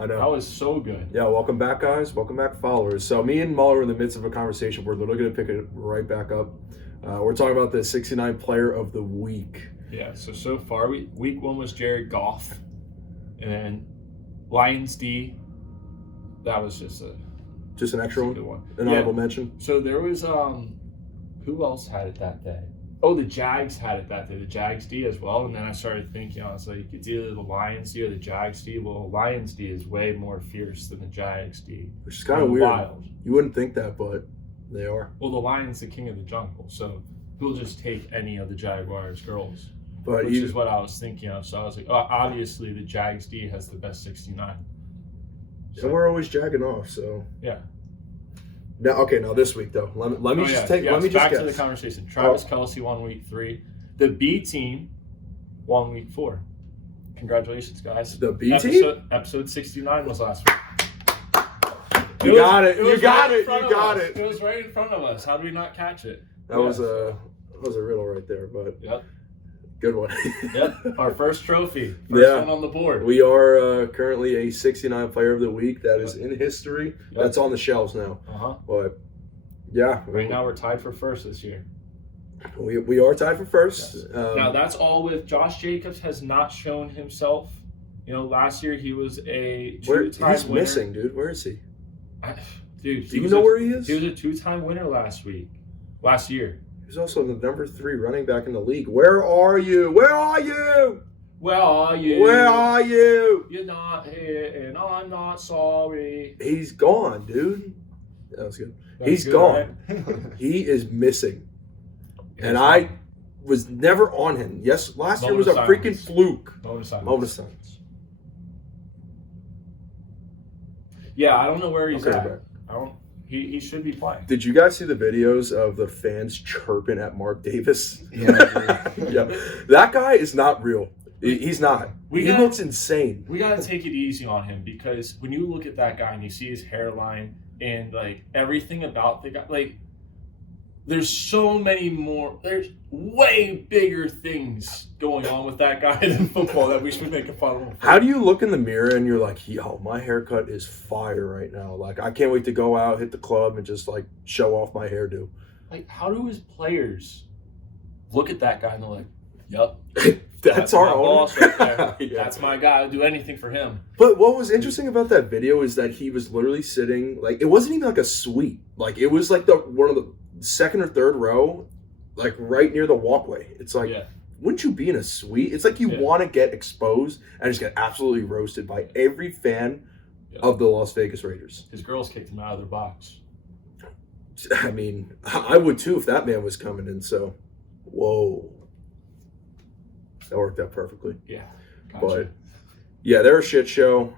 I know. That was so good. Yeah, welcome back, guys. Welcome back, followers. So me and Muller are in the midst of a conversation. We're literally going to pick it right back up. We're talking about the 69 Player of the Week. Yeah, so far, week 1 was Jared Goff. And then Lions D, that was just an extra good one. An honorable mention. So there was, who else had it that day? Oh, the Jags had it that day, the Jags D as well. And then I started thinking, I was like, it's either the Lions D or the Jags D. Well, Lions D is way more fierce than the Jags D. Which is kind of weird. Wild. You wouldn't think that, but they are. Well, the Lion's the king of the jungle, so he'll just take any of the Jaguars' girls. But which is what I was thinking of. So I was like, oh, obviously the Jags D has the best 69. So we're always jagging off, so. Yeah. Now this week though. Let me just back to the conversation. Travis Kelce won week 3. The B team won week 4. Congratulations, guys. The B team? Episode 69 was last week. You got it. You got it. It was right in front of us. How did we not catch it? That was a riddle right there, but yep. Good one. Yep, our first trophy. First one on the board. We are currently a 69 Player of the Week. That is in history. Yep. That's on the shelves now. But, yeah. Right now we're tied for first this year. We are tied for first. Yes. Now, that's all with Josh Jacobs has not shown himself. You know, last year he was a two-time He's winner. Missing, dude. Where is he? Dude, do you know where he is? He was a 2-time winner last year. He's also the number 3 running back in the league. Where are you? Where are you? Where are you? Where are you? You're not here, and I'm not sorry. He's gone, dude. That was good. He's gone. Right? He is missing. And I was never on him. Yes, last year was a freaking fluke. Moment of silence. Yeah, I don't know where he's at. He should be playing. Did you guys see the videos of the fans chirping at Mark Davis? Yeah. Yeah. That guy is not real. He's not. He looks insane. We got to take it easy on him because when you look at that guy and you see his hairline and, like, everything about the guy, like, there's way bigger things going on with that guy than football that we should make fun of him for. How do you look in the mirror and you're like, yo, my haircut is fire right now. Like, I can't wait to go out, hit the club, and just, like, show off my hairdo. Like, how do his players look at that guy and they're like, yep. That's our boss right there. Yeah. That's my guy. I'll do anything for him. But what was interesting about that video is that he was literally sitting, like, it wasn't even like a suite. Like, it was like one of the second or third row, like right near the walkway. It's like, wouldn't you be in a suite? It's like you want to get exposed and just get absolutely roasted by every fan of the Las Vegas Raiders. His girls kicked him out of their box. I mean, I would too if that man was coming in. So, whoa. That worked out perfectly. Yeah. Gotcha. But, yeah, they're a shit show.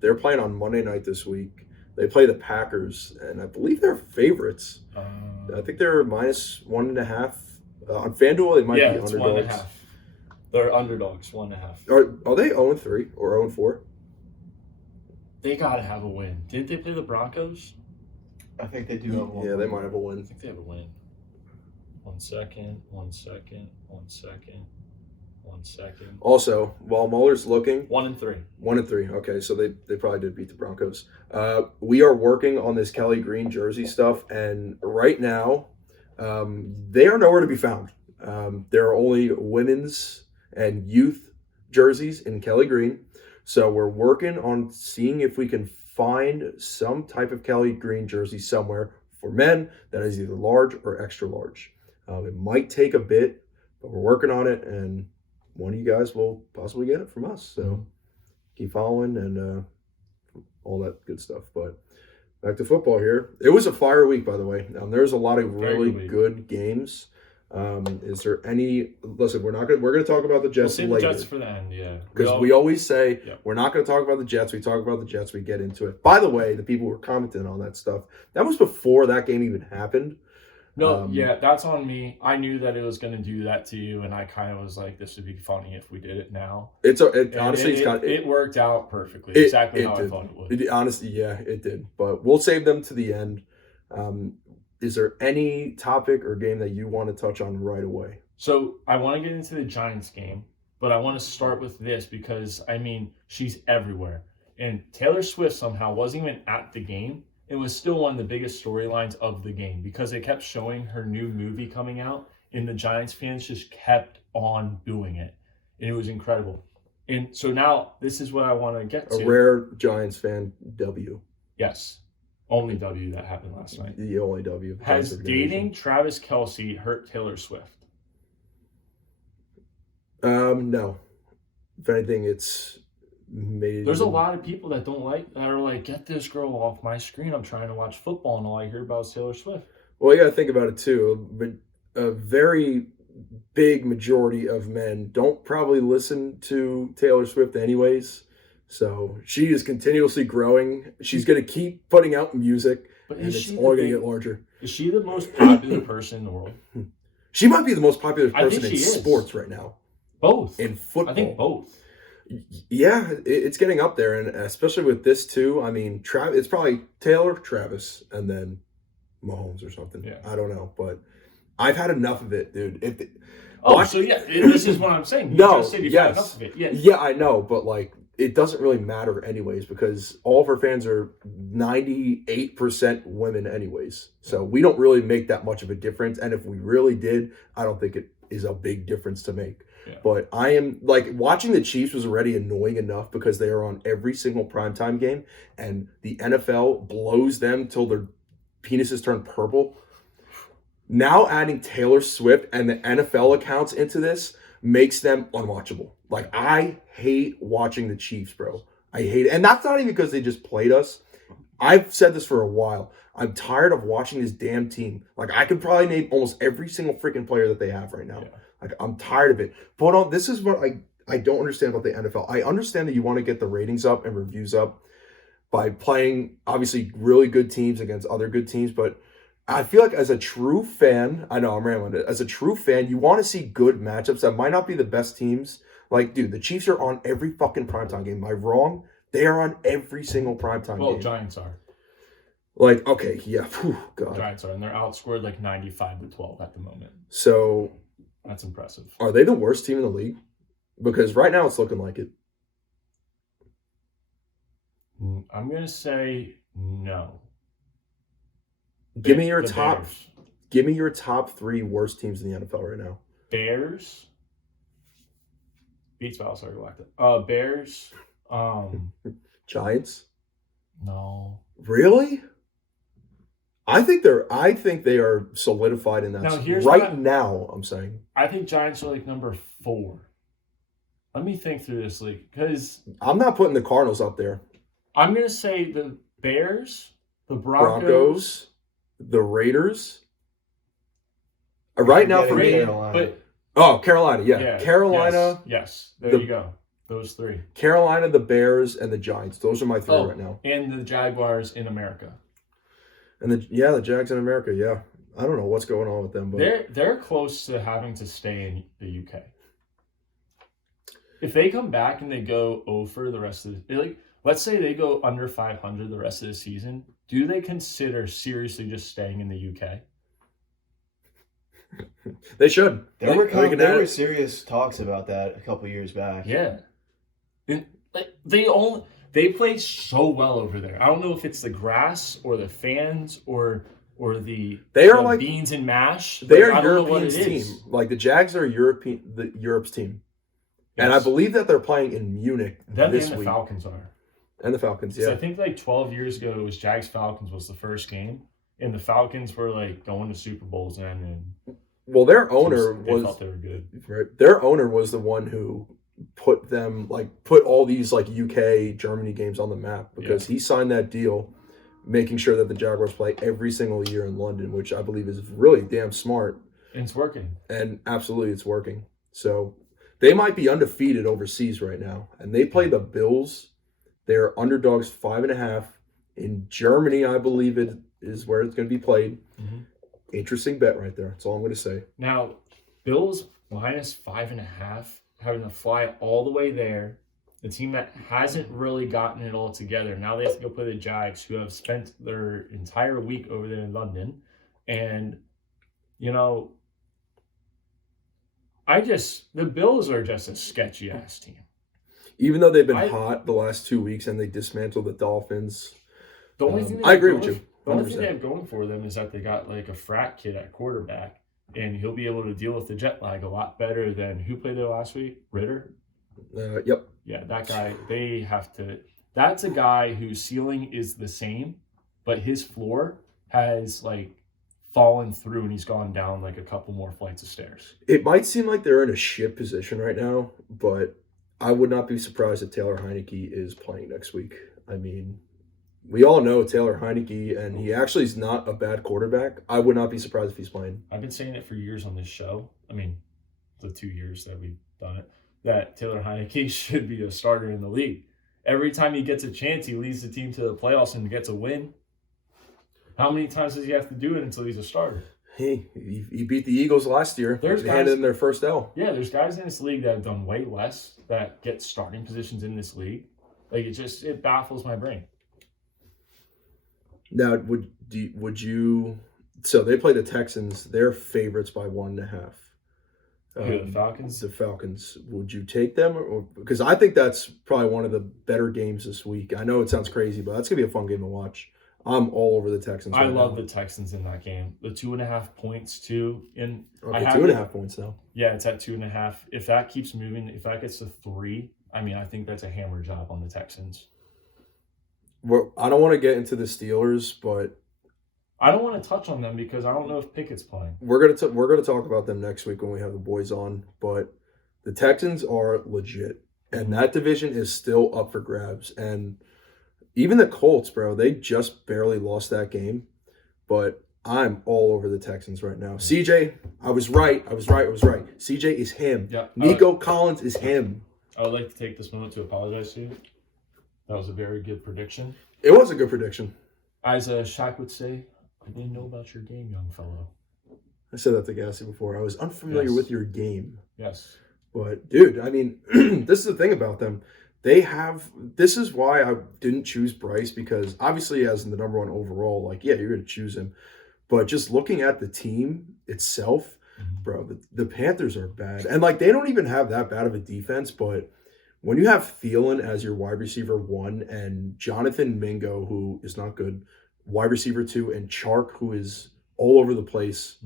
They're playing on Monday night this week. They play the Packers, and I believe they're favorites. I think they're -1.5. On FanDuel, they might be underdogs. 1.5. They're underdogs, 1.5. Are they 0-3 or 0-4? They got to have a win. Didn't they play the Broncos? I think they do have a win. Yeah, they might have a win. I think they have a win. 1 second. Also, while Muller's looking, 1-3. 1-3. Okay, so they probably did beat the Broncos. We are working on this Kelly Green jersey stuff, and right now, they are nowhere to be found. There are only women's and youth jerseys in Kelly Green, so we're working on seeing if we can find some type of Kelly Green jersey somewhere for men that is either large or extra large. It might take a bit, but we're working on it, and one of you guys will possibly get it from us. So keep following and all that good stuff. But back to football here. It was a fire week, by the way. There was a lot of really good games. Is there any? Listen, we're gonna talk about the Jets later. We'll save the Jets for the end, yeah. Because we always say we're not gonna talk about the Jets. We talk about the Jets. We get into it. By the way, the people who were commenting on that stuff, that was before that game even happened. No, that's on me. I knew that it was going to do that to you, and I kind of was like, "This would be funny if we did it now." It worked out perfectly, exactly how I thought it would. Honestly, yeah, it did. But we'll save them to the end. Is there any topic or game that you want to touch on right away? So I want to get into the Giants game, but I want to start with this because I mean she's everywhere, And Taylor Swift somehow wasn't even at the game. It was still one of the biggest storylines of the game because they kept showing her new movie coming out, and the Giants fans just kept on doing it. And it was incredible. And so now this is what I want to get to. A rare Giants fan W. Yes. Only W that happened last night. The only W. Has dating Travis Kelce hurt Taylor Swift? No. If anything, it's made. There's a lot of people that are like, get this girl off my screen. I'm trying to watch football, and all I hear about is Taylor Swift. Well, you got to think about it too. But a very big majority of men don't probably listen to Taylor Swift anyways. So she is continuously growing. She's going to keep putting out music, and it's only going to get larger. Is she the most popular person in the world? She might be the most popular person in is. sports right now. Both. In football. I think both. Yeah, it's getting up there, and especially with this too. I mean, it's probably Taylor, Travis, and then Mahomes or something. Yeah. I don't know, but I've had enough of it, dude. This is what I'm saying. You just said you've had enough of it. Yeah. Yeah, I know, but like it doesn't really matter anyways because all of her fans are 98% women anyways. So we don't really make that much of a difference, and if we really did, I don't think it is a big difference to make. Yeah. But I am like watching the Chiefs was already annoying enough because they are on every single primetime game and the NFL blows them till their penises turn purple. Now adding Taylor Swift and the NFL accounts into this makes them unwatchable. Like I hate watching the Chiefs, bro. I hate it. And that's not even because they just played us. I've said this for a while. I'm tired of watching this damn team. Like I could probably name almost every single freaking player that they have right now. Yeah. Like I'm tired of it. But this is what I don't understand about the NFL. I understand that you want to get the ratings up and reviews up by playing obviously really good teams against other good teams, but I feel like as a true fan, I know I'm rambling. As a true fan, you want to see good matchups that might not be the best teams. Like, dude, the Chiefs are on every fucking primetime game. Am I wrong? They are on every single primetime game. Well, Giants are. Like, okay, yeah. Whew, God. Giants are, and they're outscored like 95-12 at the moment. So that's impressive. Are they the worst team in the league? Because right now it's looking like it. I'm going to say no. Give me your top 3 worst teams in the NFL right now. Bears. Beats Battlestar Galactica. Bears. Giants? No. Really? I think they are solidified in that. Now, I'm saying. I think Giants are like number 4. Let me think through this league because I'm not putting the Cardinals up there. I'm going to say the Bears, the Broncos, the Raiders. Right now for me, Carolina, yeah. Carolina. Yes. There you go. Those 3. Carolina, the Bears, and the Giants. Those are my 3 right now. And the Jaguars in America. And the Jags in America, yeah. I don't know what's going on with them, but they're close to having to stay in the UK. If they come back and they go over the rest of let's say they go under 500 the rest of the season, do they consider seriously just staying in the UK? They should. There were serious talks about that a couple years back. Yeah. And they played so well over there. I don't know if it's the grass or the fans or the like beans and mash. They are European team. Like the Jags are Europe's team. Yes. And I believe that they're playing in Munich this week. The Falcons are. And the Falcons, yeah. I think like 12 years ago, it was Jags-Falcons was the first game. And the Falcons were like going to Super Bowls and well, their owner thought they were good. Right. Their owner was the one who put all these like UK, Germany games on the map because he signed that deal making sure that the Jaguars play every single year in London, which I believe is really damn smart. And it's working. And absolutely it's working. So they might be undefeated overseas right now. And they play the Bills. They're underdogs 5.5. In Germany, I believe it is where it's going to be played. Mm-hmm. Interesting bet right there. That's all I'm going to say. Now, Bills minus 5.5, having to fly all the way there. The team that hasn't really gotten it all together. Now they have to go play the Jags, who have spent their entire week over there in London. And, the Bills are just a sketchy-ass team. Even though they've been I- hot the last 2 weeks and they dismantled the Dolphins. The only thing they I have agree going- with you. The only thing 100%. they have going for them is that they got like a frat kid at quarterback, and he'll be able to deal with the jet lag a lot better than who played there last week? Ritter? Yep. Yeah, that guy, they have to. That's a guy whose ceiling is the same, but his floor has like fallen through and he's gone down like a couple more flights of stairs. It might seem like they're in a shit position right now, but I would not be surprised if Taylor Heineke is playing next week. I mean, we all know Taylor Heineke, and he actually is not a bad quarterback. I would not be surprised if he's playing. I've been saying it for years on this show. I mean, the 2 years that we've done it, that Taylor Heineke should be a starter in the league. Every time he gets a chance, he leads the team to the playoffs and gets a win. How many times does he have to do it until he's a starter? Hey, he beat the Eagles last year. There's They guys- handed them their first L. Yeah, there's guys in this league that have done way less that get starting positions in this league. Like it baffles my brain. Now, would you? So they play the Texans. They're favorites by 1.5. Who, the Falcons? The Falcons. Would you take them, or because I think that's probably one of the better games this week. I know it sounds crazy, but that's gonna be a fun game to watch. I'm all over the Texans. I right love now. the Texans in that game. The 2.5 points too. And I Okay, have 2.5 points now. Yeah, it's at 2.5. If that keeps moving, if that gets to 3, I mean, I think that's a hammer job on the Texans. I don't want to get into the Steelers, but I don't want to touch on them because I don't know if Pickett's playing. we're gonna talk about them next week when we have the boys on. But the Texans are legit, and that division is still up for grabs. And even the Colts, bro, they just barely lost that game. But I'm all over the Texans right now. CJ, I was right. CJ is him. Yeah, Nico Collins is him. I would like to take this moment to apologize to you. That was a very good prediction. It was a good prediction. As Shaq would say, I didn't know about your game, young fellow. I said that to Gassy before. I was unfamiliar Yes. with your game. Yes. But, dude, I mean, this is the thing about them. This is why I didn't choose Bryce, because obviously as the number one overall, like, yeah, you're going to choose him. But just looking at the team itself, bro, the Panthers are bad. And, like, they don't even have that bad of a defense, but when you have Thielen as your wide receiver 1 and Jonathan Mingo, who is not good, wide receiver 2, and Chark, who is all over the place,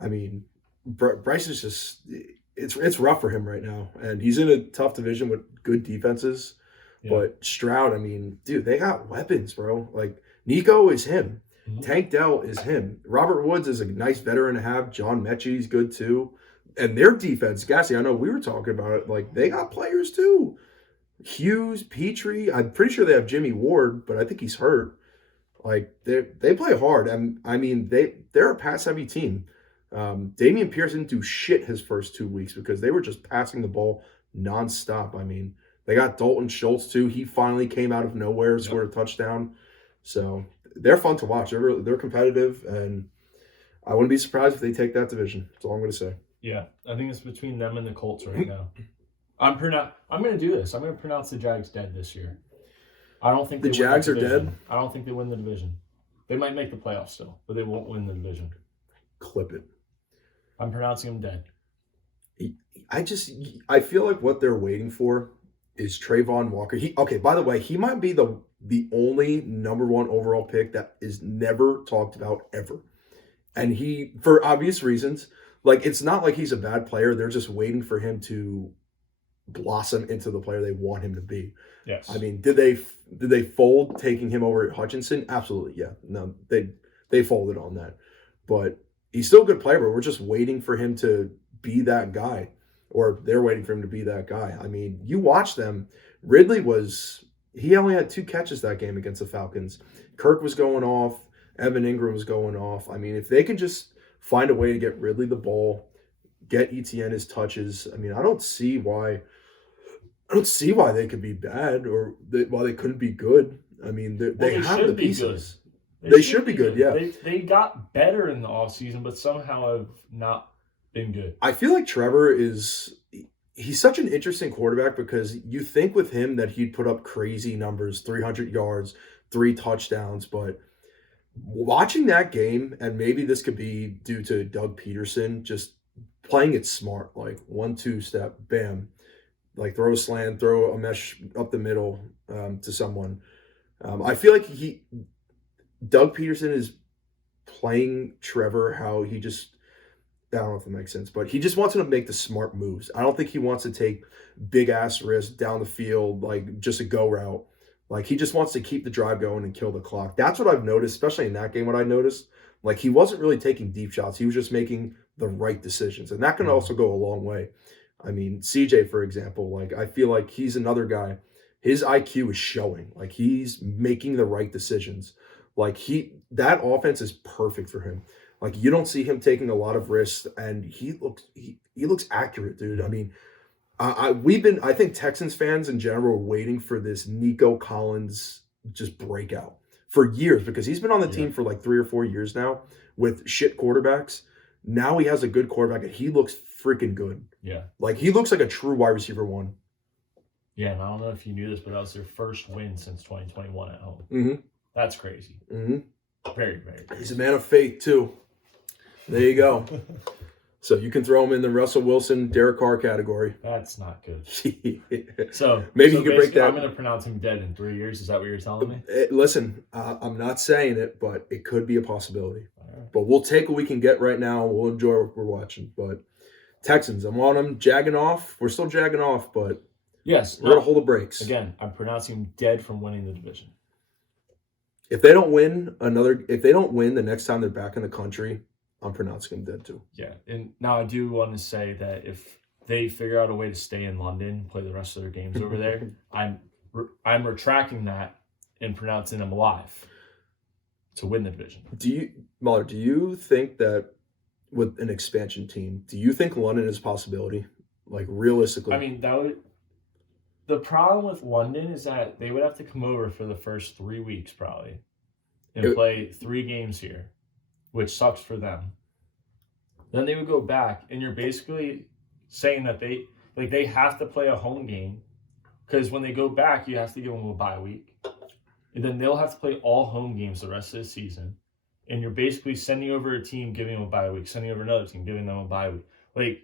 I mean, Bryce is just... It's rough for him right now, and he's in a tough division with good defenses. Yeah. But Stroud, I mean, dude, they got weapons, bro. Like, Nico is him. Tank Dell is him. Robert Woods is a nice veteran to have. John Mechie's good too. And their defense, Gassy, I know we were talking about it. Like, they got players too. Hughes, Petrie. I'm pretty sure they have Jimmy Ward, but I think he's hurt. Like, they play hard. And I mean, they're a pass-heavy team. Damian Pierce didn't do shit his first 2 weeks because they were just passing the ball nonstop. I mean, they got Dalton Schultz too. He finally came out of nowhere, scored a touchdown. So they're fun to watch. They're competitive, and I wouldn't be surprised if they take that division. That's all I'm going to say. Yeah, I think it's between them and the Colts right now. I'm going to do this. I'm going to pronounce the Jags dead this year. I don't think The they win Jags are division. dead? I don't think they win the division. They might make the playoffs still, but they won't win the division. Clip it. I'm pronouncing them dead. I feel like what they're waiting for is Trayvon Walker. By the way, he might be the only number one overall pick that is never talked about ever. And he, for obvious reasons, like, it's not like he's a bad player. They're just waiting for him to blossom into the player they want him to be. Yes. I mean, did they fold taking him over Hutchinson? Absolutely, yeah. No, they folded on that. But he's still a good player, but we're just waiting for him to be that guy. Or they're waiting for him to be that guy. I mean, you watch them. Ridley he only had 2 catches that game against the Falcons. Kirk was going off. Evan Ingram was going off. I mean, if they can just find a way to get Ridley the ball, get ETN his touches, I mean, I don't see why they could be bad or why they couldn't be good. I mean, they have the pieces. They should be good, yeah. They got better in the offseason, but somehow have not been good. I feel like Trevor he's such an interesting quarterback because you think with him that he'd put up crazy numbers, 300 yards, 3 touchdowns, but watching that game, and maybe this could be due to Doug Peterson just playing it smart, like 1-2 step, bam. like throw a slant, throw a mesh up the middle to someone. I feel like Doug Peterson is playing Trevor how he just, I don't know if it makes sense, but he just wants him to make the smart moves. I don't think he wants to take big ass risks down the field, like just a go route. Like he just wants to keep the drive going and kill the clock. That's what I've noticed, especially in that game. What I noticed, like he wasn't really taking deep shots. He was just making the right decisions, and that can also go a long way. I mean, CJ, for example, like I feel like he's another guy. His IQ is showing. Like he's making the right decisions. Like that offense is perfect for him. Like you don't see him taking a lot of risks, and he looks accurate, dude. I mean, I think Texans fans in general are waiting for this Nico Collins just breakout for years because he's been on the team for like 3 or 4 years now with shit quarterbacks. Now he has a good quarterback, and he looks freaking good. Yeah. Like he looks like a true wide receiver one. Yeah, and I don't know if you knew this, but that was their first win since 2021 at home. Mm-hmm. That's crazy. Mm-hmm. Very, very crazy. He's a man of faith too. There you go. So you can throw him in the Russell Wilson, Derek Carr category. That's not good. So maybe you can break that. I'm going to pronounce him dead in 3 years. Is that what you're telling me? Listen, I'm not saying it, but it could be a possibility. Right. But we'll take what we can get right now. We'll enjoy what we're watching. But Texans, I'm on them, jagging off. We're still jagging off, but yes, we're going to hold the brakes. Again, I'm pronouncing him dead from winning the division. If they don't win the next time they're back in the country, I'm pronouncing them dead too. Yeah, and now I do want to say that if they figure out a way to stay in London, play the rest of their games over there, I'm retracting that and pronouncing them alive to win the division. Muller, do you think that with an expansion team, do you think London is a possibility? Like realistically? I mean, the problem with London is that they would have to come over for the first 3 weeks probably and play 3 games here, which sucks for them. Then they would go back, and you're basically saying that they have to play a home game because when they go back, you have to give them a bye week. And then they'll have to play all home games the rest of the season. And you're basically sending over a team, giving them a bye week, sending over another team, giving them a bye week. Like,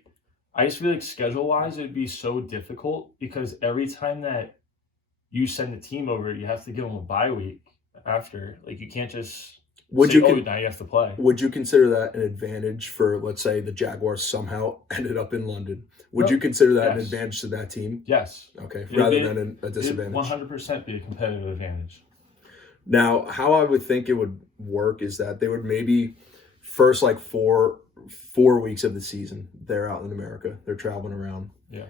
I just feel like schedule-wise, it would be so difficult because every time that you send a team over, you have to give them a bye week after. Like, you can't just now you have to play. Would you consider that an advantage for, let's say, the Jaguars somehow ended up in London? Would you consider that an advantage to that team? Yes. Okay, rather than a disadvantage. 100% be a competitive advantage. Now, how I would think it would work is that they would maybe first like four weeks of the season, they're out in America. They're traveling around. Yeah.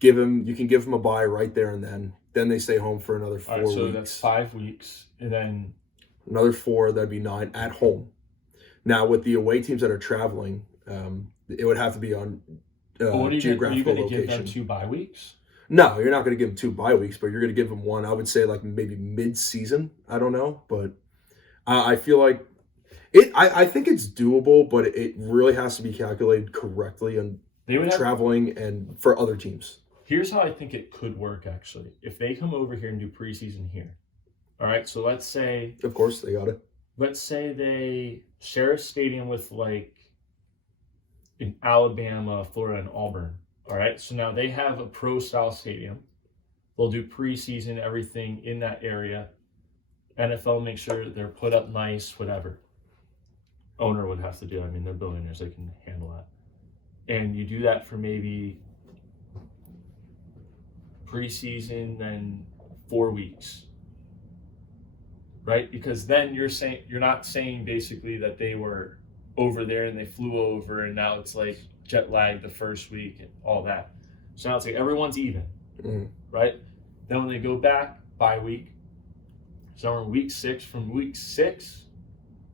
You can give them a bye right there and then. Then they stay home for another 4 weeks. So that's 5 weeks, and then another 4, that'd be 9 at home. Now, with the away teams that are traveling, it would have to be on geographical are you going to location. give them 2 bye weeks? No, you're not going to give them 2 bye weeks, but you're going to give them one. I would say like maybe mid-season. I don't know, but I feel like I think it's doable, but it really has to be calculated correctly and traveling and for other teams. Here's how I think it could work, actually. If they come over here and do preseason here, all right, so let's say... Of course, they got it. Let's say they share a stadium with, like, in Alabama, Florida, and Auburn, all right? So now they have a pro-style stadium. They'll do preseason, everything in that area. NFL make sure they're put up nice, whatever. Owner would have to do it. I mean, they're billionaires. They can handle that. And you do that for maybe preseason, then 4 weeks. Right? Because then you're not saying basically that they were over there and they flew over and now it's like jet lag the first week and all that. So now it's like everyone's even. Mm. Right? Then when they go back, bye week. So we're in week 6, from week 6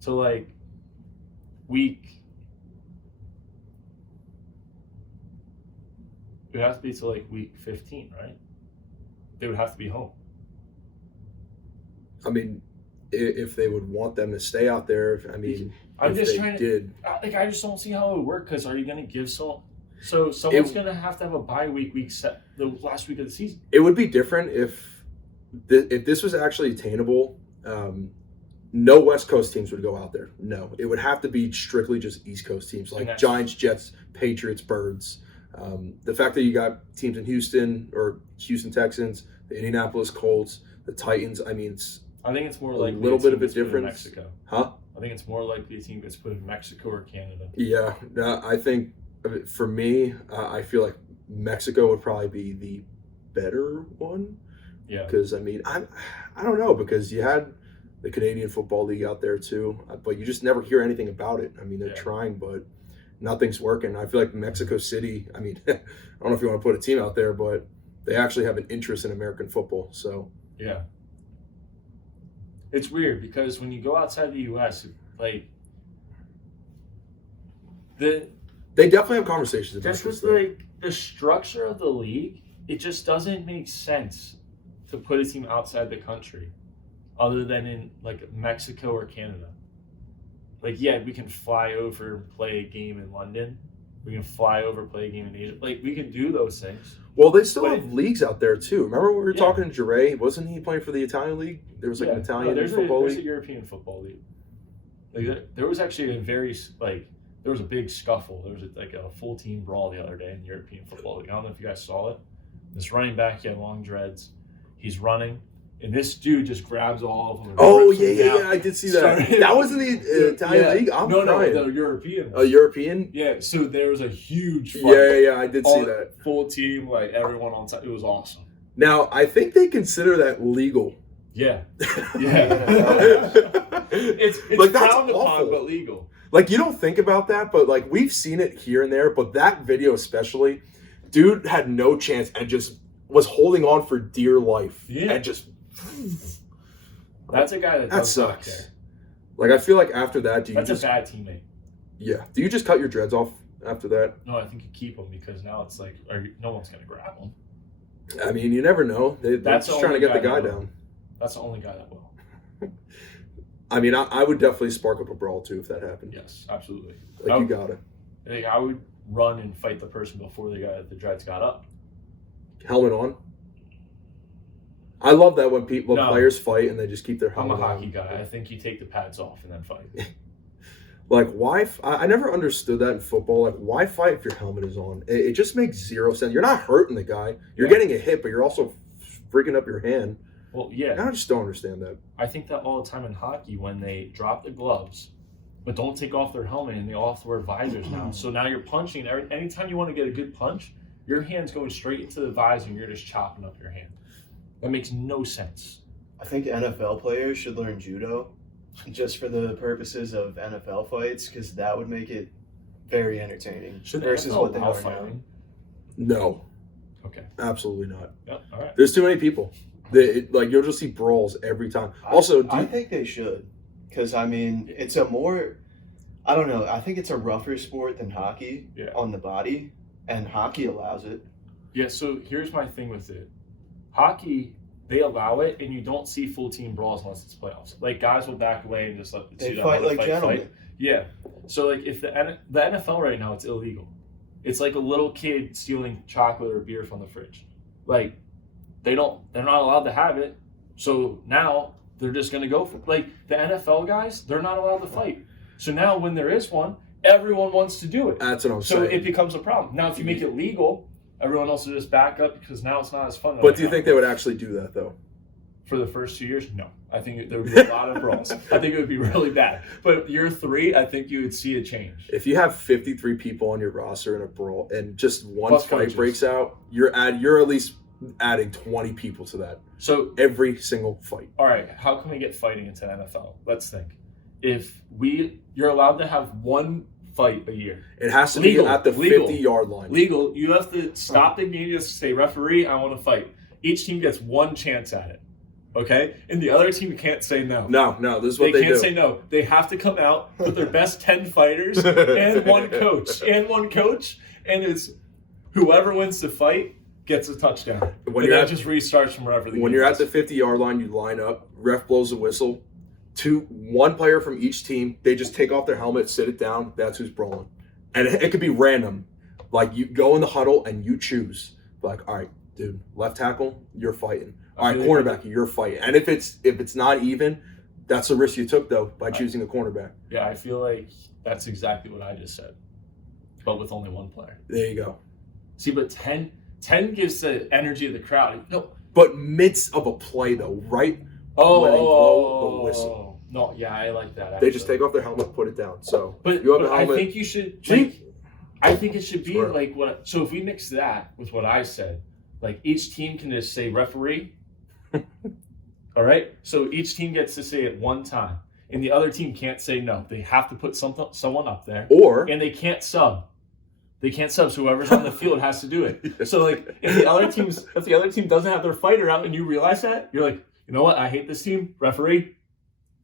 to like week, it would have to be to like week 15, right? They would have to be home. I mean, if they would want them to stay out there, I mean, I just don't see how it would work because are you going to give someone's going to have a bye week, the last week of the season. It would be different if this was actually attainable. No West Coast teams would go out there. No, it would have to be strictly just East Coast teams like Giants, Jets, Patriots, Birds. The fact that you got teams in Houston Texans, the Indianapolis Colts, the Titans. I mean, it's I think it's more a likely little bit of a team gets put in difference. Mexico. Huh? I think it's more likely a team gets put in Mexico or Canada. Yeah, I think for me, I feel like Mexico would probably be the better one. Yeah. Because I mean, I don't know, because you had the Canadian Football League out there too, but you just never hear anything about it. I mean, they're trying, but nothing's working. I feel like Mexico City. I mean, I don't know if you want to put a team out there, but they actually have an interest in American football. So yeah. It's weird because when you go outside the U.S., like they definitely have conversations about just this. with like the structure of the league, it just doesn't make sense to put a team outside the country, other than in like Mexico or Canada. Like, yeah, we can fly over and play a game in London. We can fly over, play a game in Asia. Like, we can do those things. Well, they still have leagues out there too. Remember we were Yeah. talking to Jure? Wasn't he playing for the Italian league? There was like an Italian football there's league. a European football league. Like, there was actually there was a big scuffle. There was a full team brawl the other day in the European football league. I don't know if you guys saw it. This running back, he had long dreads. He's running, and this dude just grabs all of them. And Oh rips them down. yeah, I did see that. That was in the Italian league. I'm No, crying. the European. A European? Yeah, so there was a huge fight. Yeah, I did see All- that. Full team, like everyone on top. It was awesome. Now, I think they consider that legal. Yeah. Yeah. It's Like, that's frowned upon, awful. but legal. Like, you don't think about that, but like we've seen it here and there. But that video especially, dude had no chance and just was holding on for dear life. Yeah. And just That's a guy that does not sucks. care. Like, I feel like after that, do you That's just a bad teammate. do you just cut your dreads off after that? No, I think you keep him because now it's like, no one's gonna grab him. I mean, you never know. They're That's just the trying to only get the guy guy that will. down. That's the only guy that will. I mean, I would definitely spark up a brawl too if that happened. Yes, absolutely. Like, you gotta. Like, I would run and fight the person before the dreads got up. Helmet on. I love that when No. players fight and they just keep their I'm helmet a on. hockey guy. I think you take the pads off and then fight. Like, why? I never understood that in football. Like, why fight if your helmet is on? It just makes zero sense. You're not hurting the guy. You're getting a hit, but you're also freaking up your hand. Well, yeah. I just don't understand that. I think that all the time in hockey when they drop the gloves, but don't take off their helmet and they all have to wear visors now. So now you're punching. Anytime you want to get a good punch, your hand's going straight into the visor and you're just chopping up your hand. That makes no sense. I think NFL players should learn judo just for the purposes of NFL fights, because that would make it very entertaining Should versus NFL what they allow are now. fighting? No, Okay. absolutely not. Yep. All right. There's too many people. Like, you'll just see brawls every time. Also, I think they should, because I mean, it's a more, I don't know, I think it's a rougher sport than hockey on the body, and hockey allows it. Yeah. So here's my thing with it. Hockey, they allow it, and you don't see full team brawls unless it's playoffs. Like, guys will back away and just let the They two fight like gentlemen. fight. Yeah. So like, if the NFL right now, it's illegal. It's like a little kid stealing chocolate or beer from the fridge. Like, they're not allowed to have it. So now they're just gonna go for, like, the NFL guys, they're not allowed to fight. So now when there is one, everyone wants to do it. that's what I'm So saying. it becomes a problem. Now if you make it legal, everyone else will just back up because now it's not as fun. But do you think they would actually do that though? For the first 2 years? No. I think there would be a lot of brawls. I think it would be really bad. But year 3, I think you would see a change. If you have 53 people on your roster in a brawl and just one Plus fight coaches. breaks out, you're at least adding 20 people to that So, every single fight. all right, how can we get fighting into the NFL? Let's think. If you're allowed to have one fight a year. It has to Legal. be at the Legal. 50-yard line. Legal, you have to stop the game, you have to say, referee, I want to fight. Each team gets one chance at it. Okay? And the other team can't say no. No, this is what They they can't do. say no. They have to come out with their best 10 fighters and one coach. And it's whoever wins the fight gets a touchdown. When And you're that at- just restarts from wherever the When game you're at is. the 50-yard line, you line up, ref blows the whistle. One player from each team, they just take off their helmet, sit it down, that's who's brawling. And it could be random. Like, you go in the huddle and you choose. Like, all right, dude, left tackle, you're fighting. All right, cornerback, you're fighting. And if it's not even, that's the risk you took, though, by choosing a cornerback. Yeah, I feel like that's exactly what I just said. But with only one player. There you go. See, but 10 gives the energy of the crowd. No. But midst of a play, though, right when they blow the whistle. No, yeah, I like that. Actually. They just take off their helmet, put it down. So, but you have a I helmet. think you should. Like, I think it should be like what. So if we mix that with what I said, like each team can just say referee. All right. So each team gets to say it one time, and the other team can't say no. They have to put someone up there, and they can't sub. They can't sub. So whoever's on the field has to do it. So like if the other team doesn't have their fighter out, and you realize that, you're like, you know what? I hate this team. Referee,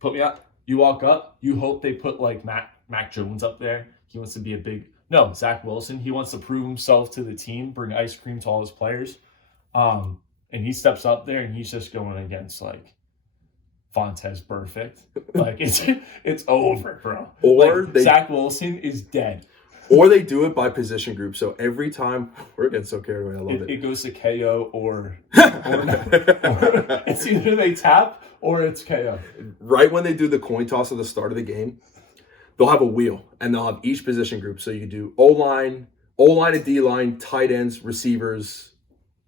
put me up. You walk up. You hope they put like Mac Jones up there. He wants to be Zach Wilson. He wants to prove himself to the team, bring ice cream to all his players. And he steps up there and he's just going against like Fontes Perfect. Like it's over, bro. Or like, Zach Wilson is dead. Or they do it by position group. So every time we're getting so carried away, I love it. It goes to KO or it's either they tap or it's KO. Right when they do the coin toss at the start of the game, they'll have a wheel and they'll have each position group. So you can do O-line and D-line, tight ends, receivers,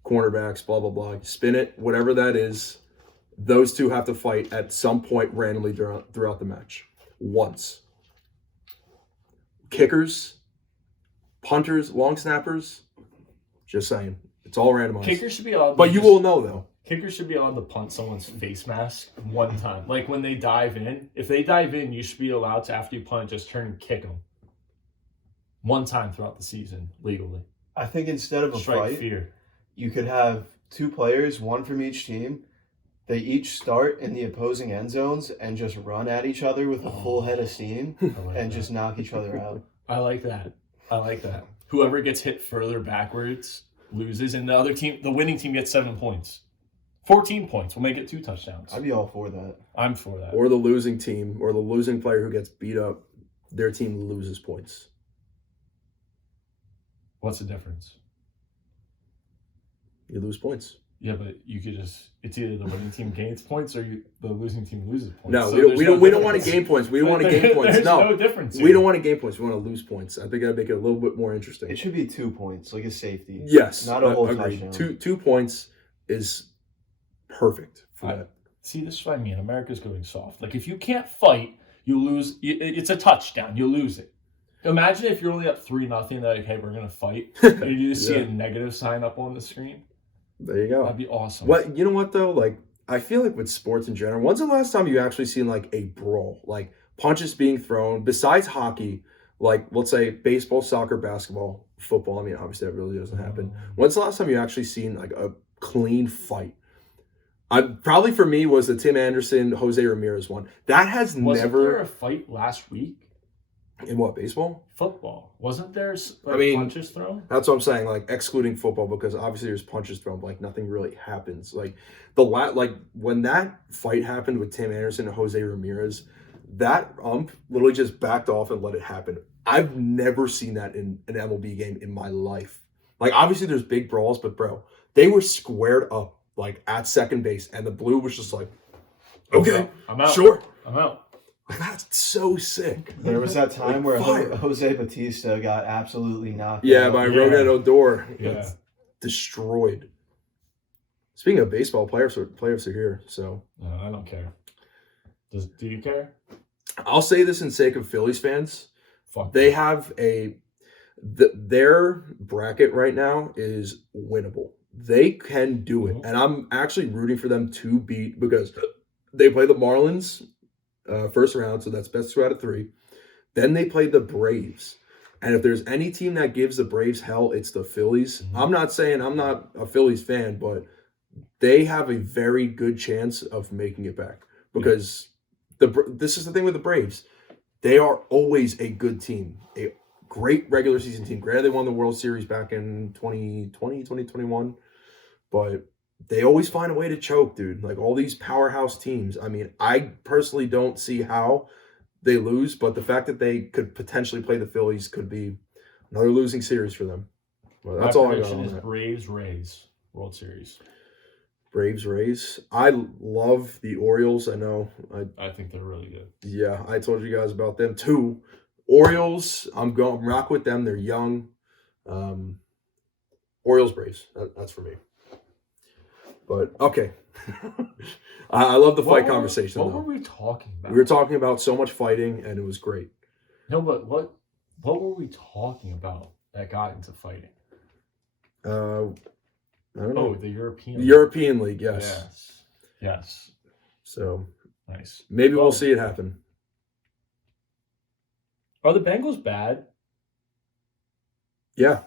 cornerbacks, blah, blah, blah. Spin it, whatever that is. Those two have to fight at some point randomly throughout the match. Once. Kickers, punters, long snappers, just saying. It's all randomized. Kickers should be allowed. But you will know, though. Kickers should be allowed to punt someone's face mask one time. Like when they dive in. If they dive in, you should be allowed to, after you punt, just turn and kick them. One time throughout the season, legally. I think instead of a fight, fear. You could have two players, one from each team. They each start in the opposing end zones and just run at each other with a full head of steam and just knock each other out. I like that. Whoever gets hit further backwards loses, and the winning team gets 7 points. 14 points. We'll make it 2 touchdowns. I'd be all for that. I'm for that. Or the losing team, or the losing player who gets beat up, their team loses points. What's the difference? You lose points. Yeah, but you could it's either the winning team gains points or the losing team loses points. No, so we don't want to gain points. We don't want to gain points. There's no difference here. We don't want to gain points. We want to lose points. I think that'd make it a little bit more interesting. It should be 2 points, like a safety. Yes. Not a whole agreed. touchdown. 2 points is perfect for that. See, this is what I mean. America's going soft. Like, if you can't fight, you lose. It's a touchdown. You lose it. Imagine if you're only up 3-0, they're like, hey, we're going to fight. And you just see a negative sign up on the screen. There you go. That'd be awesome. What you know what though? Like I feel like with sports in general, when's the last time you actually seen like a brawl? Like punches being thrown, besides hockey, like let's say baseball, soccer, basketball, football. I mean, obviously that really doesn't happen. When's the last time you actually seen like a clean fight? Probably for me was the Tim Anderson, Jose Ramirez one. That has Wasn't there a fight last week? In what, baseball? Football. Wasn't there punches thrown? That's what I'm saying, like excluding football, because obviously there's punches thrown, but like nothing really happens. Like when that fight happened with Tim Anderson and Jose Ramirez, that ump literally just backed off and let it happen. I've never seen that in an MLB game in my life. Like obviously there's big brawls, but bro, they were squared up like at second base, and the blue was just like, okay, I'm out. Sure, I'm out. That's so sick. There was that time where Jose Bautista got absolutely knocked out. By Rougned Odor. Yeah. Destroyed. Speaking of baseball, playoffs are here, so. No, I don't care. Do you care? I'll say this in sake of Phillies fans. Fuck. They have their bracket right now is winnable. They can do it. And I'm actually rooting for them to beat, because they play the Marlins first round, so that's best 2 out of 3. Then they play the Braves. And if there's any team that gives the Braves hell, it's the Phillies. I'm not saying I'm not a Phillies fan, but they have a very good chance of making it back, because this is the thing with the Braves. They are always a good team, a great regular season team. Granted, they won the World Series back in 2020, 2021, but they always find a way to choke, dude. Like all these powerhouse teams. I mean, I personally don't see how they lose, but the fact that they could potentially play the Phillies could be another losing series for them. Well, that's all I got on that. Braves-Rays World Series. Braves-Rays. I love the Orioles. I know. I think they're really good. Yeah, I told you guys about them too. Orioles, I'm rock with them. They're young. Orioles, Braves. That's for me. But okay, I love the fight conversation. What were we talking about? We were talking about so much fighting, and it was great. No, but what were we talking about that got into fighting? I don't know. Oh, the European European League, yes. Yes. So nice. Maybe we'll see it happen. Are the Bengals bad? Yeah.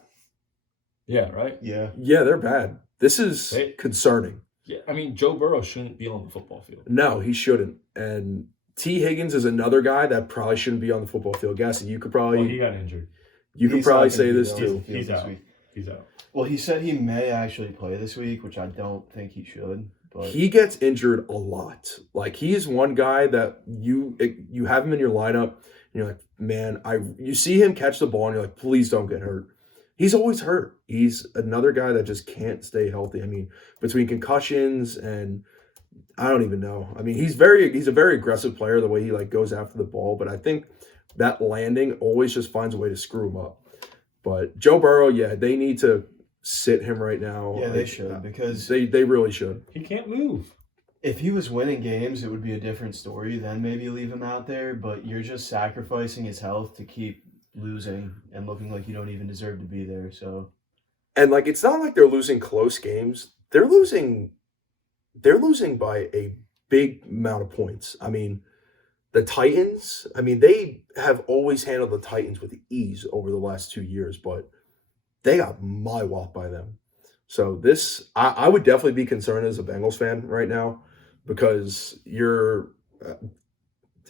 Yeah, right? Yeah. Yeah, they're bad. This is concerning. Yeah, I mean, Joe Burrow shouldn't be on the football field. No, he shouldn't. And T. Higgins is another guy that probably shouldn't be on the football field. Gassi, you could probably... Well, he got injured. You could probably say this too. He's out. He's out. Well, he said he may actually play this week, which I don't think he should. But he gets injured a lot. Like, he is one guy that you have him in your lineup, and you're like, man, you see him catch the ball, and you're like, please don't get hurt. He's always hurt. He's another guy that just can't stay healthy. I mean, between concussions and I don't even know. I mean, he's a very aggressive player, the way he like goes after the ball, but I think that landing always just finds a way to screw him up. But Joe Burrow, yeah, they need to sit him right now. Yeah, they should, because they really should. He can't move. If he was winning games, it would be a different story. Then maybe leave him out there, but you're just sacrificing his health to keep losing and looking like you don't even deserve to be there. So, and like, it's not like they're losing close games. They're losing by a big amount of points. I mean, the Titans, they have always handled the Titans with ease over the last 2 years, but they got my-whopped by them. So this, I would definitely be concerned as a Bengals fan right now, because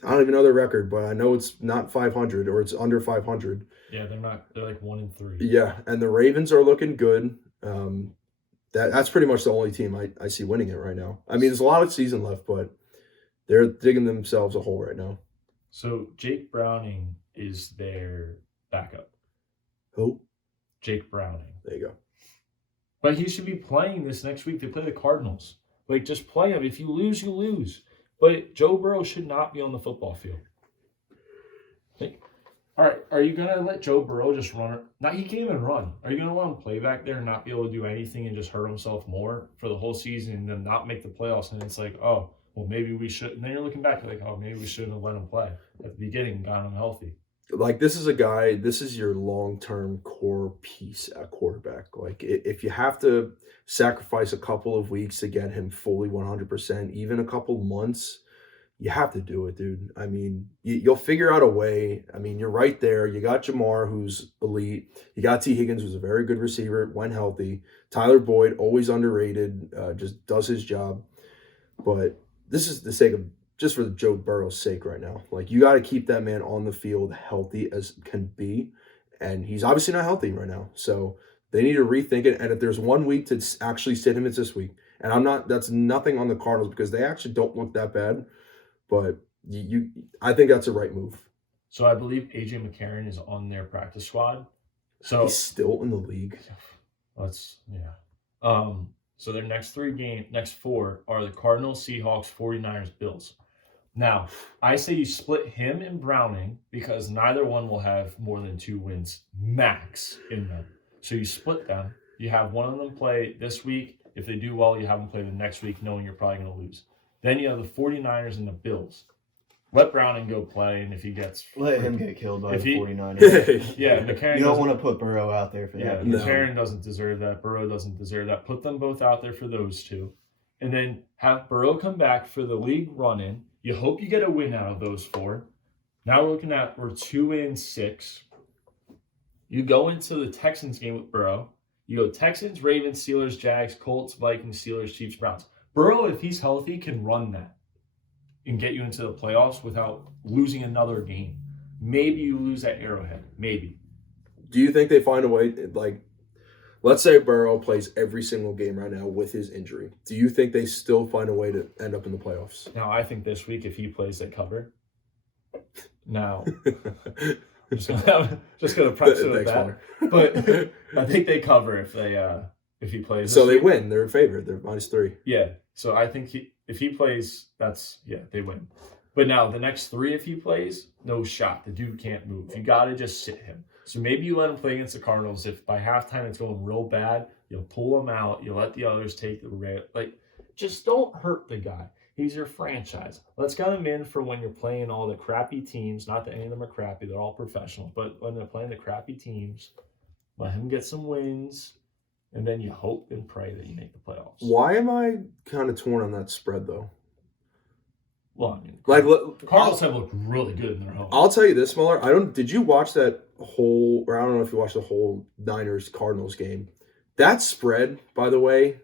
I don't even know their record, but I know it's not 500 or it's under 500. Yeah, they're not. They're like 1-3. Yeah, and the Ravens are looking good. That's pretty much the only team I see winning it right now. I mean, there's a lot of season left, but they're digging themselves a hole right now. So Jake Browning is their backup. Who? Jake Browning. There you go. But he should be playing this next week. They play the Cardinals. Like, just play him. If you lose, you lose. But Joe Burrow should not be on the football field. Like, all right, are you going to let Joe Burrow just run? He can't even run. Are you going to let him play back there and not be able to do anything and just hurt himself more for the whole season and then not make the playoffs? And it's like, oh, well, maybe we should. And then you're looking back, you're like, oh, maybe we shouldn't have let him play at the beginning and got him healthy. Like, this is your long-term core piece at quarterback. Like, if you have to sacrifice a couple of weeks to get him fully 100%, even a couple months, you have to do it, dude. I mean, you'll figure out a way. I mean, you're right there. You got Jamar, who's elite. You got T. Higgins, who's a very good receiver when healthy. Tyler Boyd, always underrated, just does his job. But this is the sake of just for Joe Burrow's sake right now. Like, you got to keep that man on the field healthy as can be. And he's obviously not healthy right now. So they need to rethink it. And if there's 1 week to actually sit him, it's this week. And that's nothing on the Cardinals because they actually don't look that bad. But I think that's the right move. So I believe A.J. McCarron is on their practice squad. So he's still in the league. So their next four are the Cardinals, Seahawks, 49ers, Bills. Now, I say you split him and Browning because neither one will have more than 2 wins max in them. So you split them. You have one of them play this week. If they do well, you have them play the next week knowing you're probably going to lose. Then you have the 49ers and the Bills. Let Browning go play, and if he gets... Let him get killed by the 49ers. Yeah, McCarron... You don't want to put Burrow out there for that. Yeah, McCarron doesn't deserve that. Burrow doesn't deserve that. Put them both out there for those two. And then have Burrow come back for the league run-in. You hope you get a win out of those 4. Now we're 2-6. You go into the Texans game with Burrow. You go Texans, Ravens, Steelers, Jags, Colts, Vikings, Steelers, Chiefs, Browns. Burrow, if he's healthy, can run that and get you into the playoffs without losing another game. Maybe you lose at Arrowhead. Maybe. Do you think they find a way, like, let's say Burrow plays every single game right now with his injury. Do you think they still find a way to end up in the playoffs? Now, I think this week, if he plays, they cover. Now, I'm just gonna preface it with that. But I think they cover if he plays. So they win. They're favored. They're -3. Yeah. So I think if he plays, they win. But now the next 3, if he plays, no shot. The dude can't move. You got to just sit him. So maybe you let him play against the Cardinals. If by halftime it's going real bad, you'll pull him out. You let the others take the risk. Like, just don't hurt the guy. He's your franchise. Let's get him in for when you're playing all the crappy teams. Not that any of them are crappy. They're all professionals. But when they're playing the crappy teams, let him get some wins. And then you hope and pray that you make the playoffs. Why am I kind of torn on that spread, though? Well, I mean, Like, the Cardinals have looked really good in their home. I'll tell you this, Muller. Did you watch that whole, or I don't know if you watched the whole Niners-Cardinals game. That spread, by the way,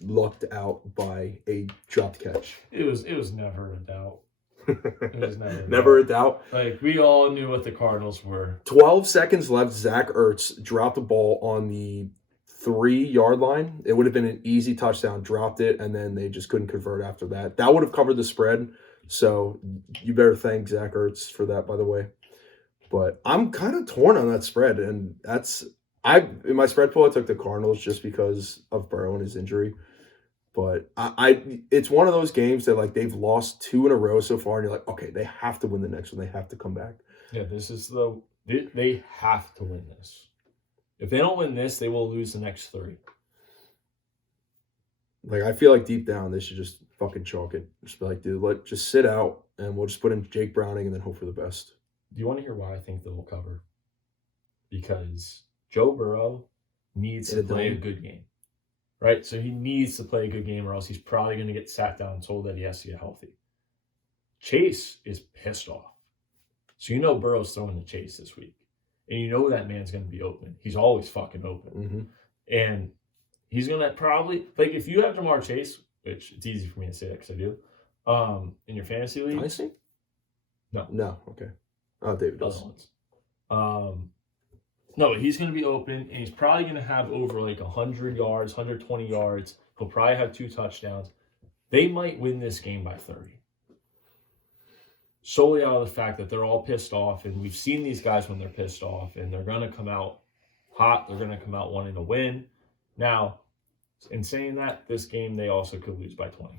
lucked out by a dropped catch. It was never a doubt. It was Never a doubt. Like, we all knew what the Cardinals were. 12 seconds left. Zach Ertz dropped the ball on the 3-yard line. It would have been an easy touchdown. Dropped it, and then they just couldn't convert after that. That would have covered the spread. So you better thank Zach Ertz for that, by the way. But I'm kind of torn on that spread, and in my spread pool I took the Cardinals just because of Burrow and his injury. But it's one of those games that, like, they've lost 2 in a row so far, and you're like, okay, they have to win the next one. They have to come back. Yeah, they have to win this. If they don't win this, they will lose the next 3. Like, I feel like deep down they should just fucking chalk it. Just be like, dude, just sit out, and we'll just put in Jake Browning and then hope for the best. Do you want to hear why I think they'll cover? Because Joe Burrow needs to play a good game, right? So he needs to play a good game, or else he's probably going to get sat down and told that he has to get healthy. Chase is pissed off. So you know Burrow's throwing the Chase this week. And you know that man's going to be open. He's always fucking open. Mm-hmm. And he's going to probably, like, if you have Jamar Chase, which it's easy for me to say that because I do, in your fantasy league. Dynasty? No. No, okay. Oh, David does. No, he's going to be open, and he's probably going to have over like 100 yards, 120 yards. He'll probably have 2 touchdowns. They might win this game by 30. Solely out of the fact that they're all pissed off, and we've seen these guys when they're pissed off, and they're going to come out hot. They're going to come out wanting to win. Now, in saying that, this game they also could lose by 20.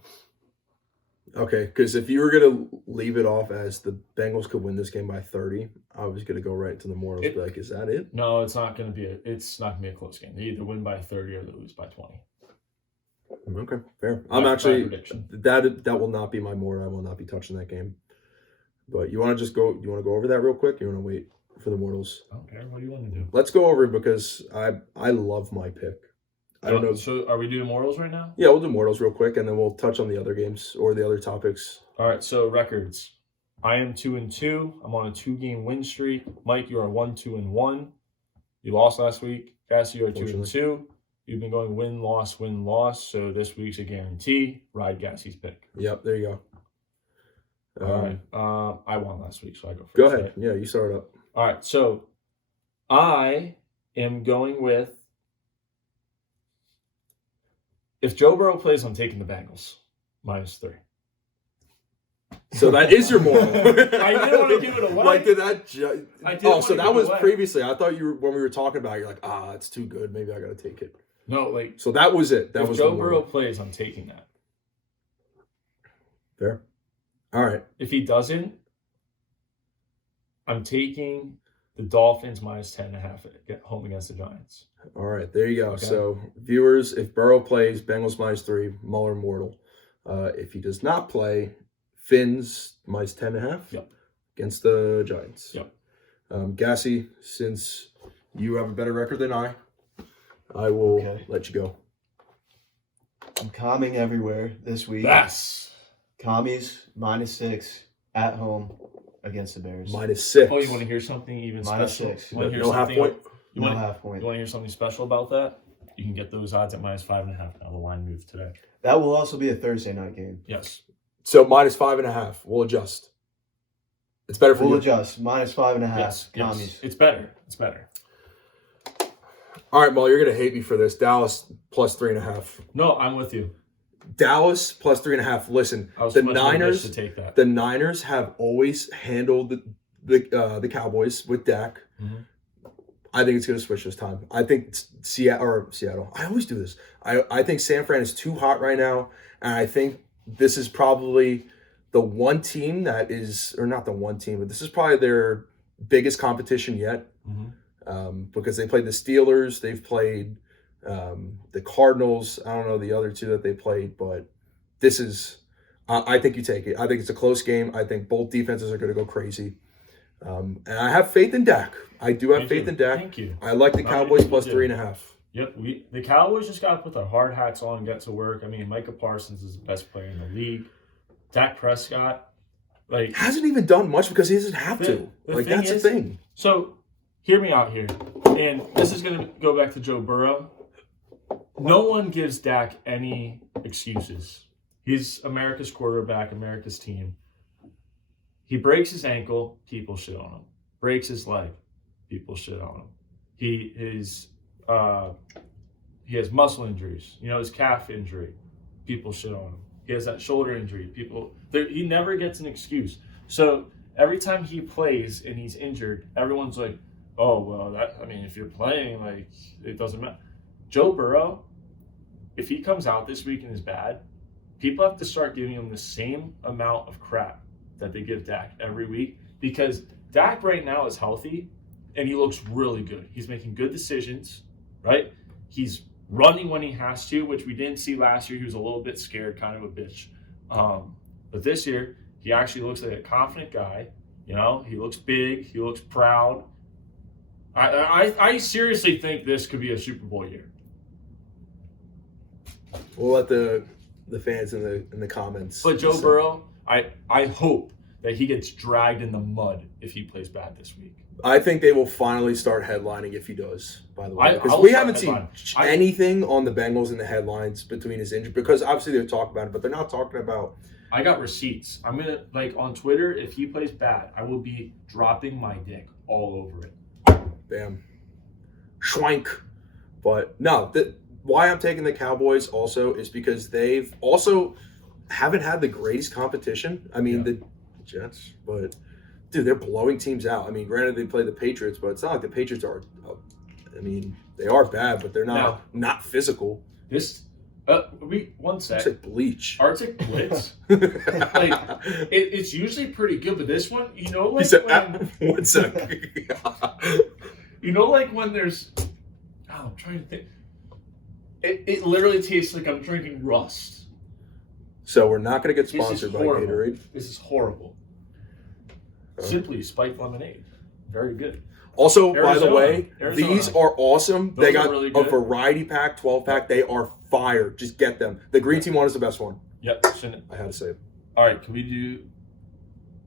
Okay, because if you were going to leave it off as the Bengals could win this game by 30, I was going to go right into the morals. Be like, is that it? No, it's not going to be a close game. They either win by 30 or they lose by 20. Okay, fair. I'm actually that will not be my moral. I will not be touching that game. But you want to go over that real quick? You want to wait for the mortals? I don't care. What do you want to do? Let's go over it because I love my pick. I don't know. So are we doing mortals right now? Yeah, we'll do mortals real quick, and then we'll touch on the other games or the other topics. All right, so records. I am 2-2. I'm on a 2-game win streak. Mike, you are 1-2-1. You lost last week. Cassie, you are 2-2. You've been going win, loss. So this week's a guarantee. Ride Gassie's pick. Yep, there you go. All right. I won last week, so I go first. Go ahead. Right? Yeah, you start up. All right, so I am going with, if Joe Burrow plays, I'm taking the Bengals. -3. So that is your moral. I didn't want to give it away. Like, did that? So that was away. previously. I thought when we were talking about it, you're like, it's too good. Maybe I got to take it. No, like. So that was it. That if was Joe the Burrow plays, I'm taking that. Fair. All right. If he doesn't, I'm taking the Dolphins -10.5 at home against the Giants. All right, there you go. Okay. So, viewers, if Burrow plays, Bengals -3, Muller mortal. If he does not play, Finns -10.5 Yep. against the Giants. Yep. Gassy, since you have a better record than I will let you go. I'm calming everywhere this week. Yes. Commies -6 at home against the Bears. -6. Oh, you want to hear something even special? -6. You want to hear No half something? point? You No want, half point. You want to hear something special about that? You can get those odds at -5.5 now. The line moved today. That will also be a Thursday night game. Yes. So -5.5. We'll adjust. It's better for We'll you. adjust. -5.5. Yes. Commies. It's better. It's better. All right, Muller, you're going to hate me for this. Dallas +3.5. No, I'm with you. Dallas +3.5. Listen, I was the much more Niners. to take that. The Niners have always handled the Cowboys with Dak. Mm-hmm. I think it's going to switch this time. I think Seattle. I always do this. I think San Fran is too hot right now, and I think this is probably the one team that is, or not the one team, but this is probably their biggest competition yet. Mm-hmm. because they played the Steelers. They've played the Cardinals. I don't know the other two that they played, but this is. I think you take it. I think it's a close game. I think both defenses are going to go crazy. And I have faith in Dak. I do have faith in Dak. Thank you. I like the Cowboys plus 3.5. Yep, the Cowboys just got to put their hard hats on and get to work. I mean, Micah Parsons is the best player in the league. Dak Prescott, hasn't even done much because he doesn't have to. That's the thing. So, hear me out here, and this is going to go back to Joe Burrow. No one gives Dak any excuses. He's America's quarterback, America's team. He breaks his ankle, people shit on him. Breaks his leg, people shit on him. He has muscle injuries. His calf injury, people shit on him. He has that shoulder injury. He never gets an excuse. So every time he plays and he's injured, everyone's like, "Oh well, if you're playing, it doesn't matter." Joe Burrow, if he comes out this week and is bad, people have to start giving him the same amount of crap that they give Dak every week, because Dak right now is healthy and he looks really good. He's making good decisions, right? He's running when he has to, which we didn't see last year. He was a little bit scared, kind of a bitch. But this year, he actually looks like a confident guy. He looks big. He looks proud. I seriously think this could be a Super Bowl year. We'll let the fans in the comments. But Joe Burrow, I hope that he gets dragged in the mud if he plays bad this week. I think they will finally start headlining if he does, by the way. Because we haven't seen anything on the Bengals in the headlines between his injury. Because obviously they're talking about it, but they're not talking about... I got receipts. I'm going to, on Twitter, if he plays bad, I will be dropping my dick all over it. Bam. Schwank. But no, why I'm taking the Cowboys also is because they've also haven't had the greatest competition. The Jets, but... Dude, they're blowing teams out. Granted, they play the Patriots, but it's not like the Patriots are... they are bad, but they're not physical. One sec. It's like Bleach. Arctic Blitz. It's usually pretty good, but this one, He said, one sec. When there's... I'm trying to think. It literally tastes like I'm drinking rust. So we're not going to get sponsored by Gatorade. This is horrible. Simply spiked lemonade. Very good. Also, Arizona. by the way, Arizona. These are awesome. Those they got really a variety pack, 12-pack. They are fire. Just get them. The green team one is the best one. Yep. I had to say it. All right, can we do...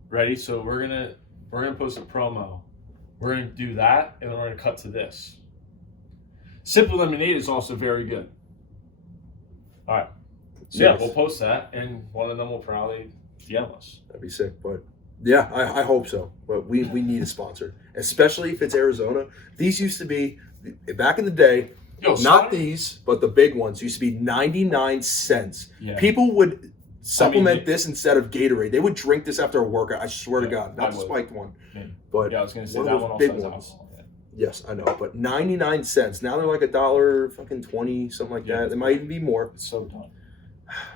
Ready? So we're gonna post a promo. We're gonna do that, and then we're gonna cut to this. Simple lemonade is also very good. All right. So yeah, we'll post that, and one of them will probably DM us. That'd be sick, but... Yeah, I hope so. But we need a sponsor, especially if it's Arizona. These used to be, back in the day, not these, but the big ones used to be 99 cents. Yeah. People would supplement this instead of Gatorade. They would drink this after a workout. I swear to God. Not the spiked one. But I was going to say that one big also ones. has alcohol. Yes, I know. But 99 cents. Now they're like $1.20, something like that. It might even be more. It's so dumb.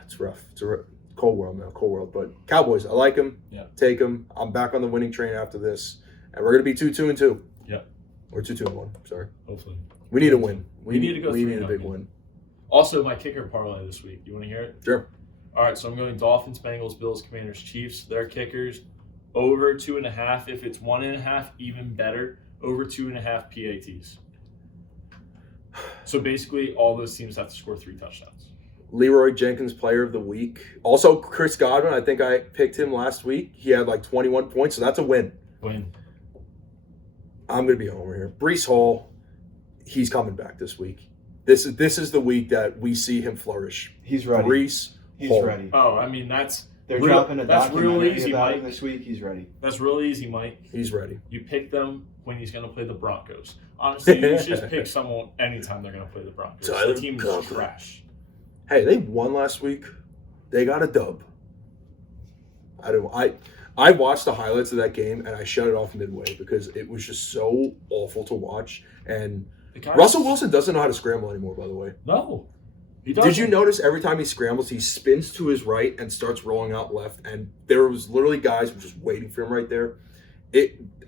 It's rough. It's a cold world now, but Cowboys, I like them. Yeah. Take them. I'm back on the winning train after this, and we're gonna be 2-2-2. Yep. Or 2-2-1. Sorry. Hopefully. We need a win. We need to go. We need a big win. Also, my kicker parlay this week. You want to hear it? Sure. All right. So I'm going Dolphins, Bengals, Bills, Commanders, Chiefs. Their kickers over 2.5. If it's 1.5, even better. Over 2.5 PATs. So basically, all those teams have to score 3 touchdowns. Leroy Jenkins, player of the week. Also, Chris Godwin, I think I picked him last week. He had 21 points, so that's a win. I'm going to be a homer here. Breece Hall, he's coming back this week. This is the week that we see him flourish. He's ready. Breece He's ready. Oh, that's... They're dropping a documentary easy, about Mike. him this week. He's ready. That's real easy, Mike. He's ready. You pick them when he's going to play the Broncos. Honestly, you should just pick someone anytime they're going to play the Broncos. The team is trash. Hey, they won last week. They got a dub. I watched the highlights of that game and I shut it off midway because it was just so awful to watch. And Russell Wilson doesn't know how to scramble anymore, by the way. No, he doesn't. Did you notice every time he scrambles, he spins to his right and starts rolling out left? And there was literally guys who were just waiting for him right there.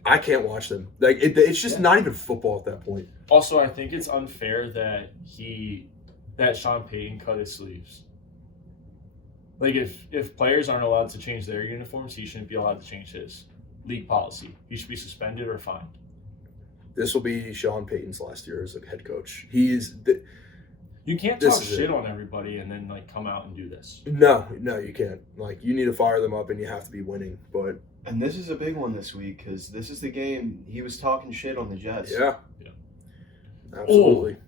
I can't watch them. Like it's just not even football at that point. Also, I think it's unfair that Sean Payton cut his sleeves. Like if players aren't allowed to change their uniforms, he shouldn't be allowed to change his. League policy. He should be suspended or fined. This will be Sean Payton's last year as a head coach. You can't talk shit on everybody and then like come out and do this. No, you can't. Like you need to fire them up and you have to be winning. And this is a big one this week because this is the game he was talking shit on the Jets. Yeah. Absolutely. Oh.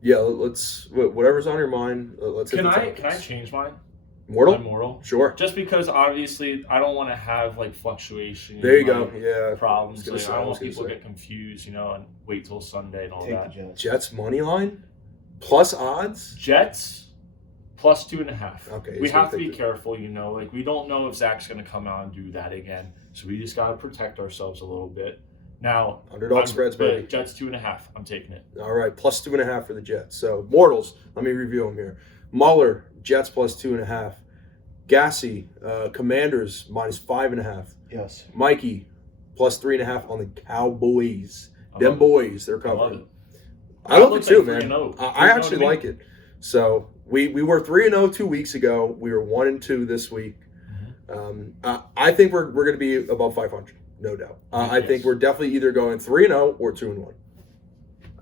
Yeah, let's whatever's on your mind. Let's. Can I change mine? Mortal? Sure. Just because obviously I don't want to have like fluctuation. There you go. Yeah. Problems. Like, I don't want people to get confused, and wait till Sunday and all that. Jets money line plus odds. Jets plus 2.5. Okay. We have to be careful, like we don't know if Zach's going to come out and do that again, so we just got to protect ourselves a little bit. Now, underdog spreads, baby. Jets 2.5. I'm taking it. All right, plus 2.5 for the Jets. So Mortals. Let me review them here. Muller, Jets plus 2.5. Gassy, Commanders minus 5.5. Yes. Mikey, plus 3.5 on the Cowboys. Them boys, they're covering. I love it too, man. I actually like it. So we were 3-0 2 weeks ago. We were 1-2 this week. Mm-hmm. I think we're going to be above 500, no doubt. I think we're definitely either going 3-0 or 2-1.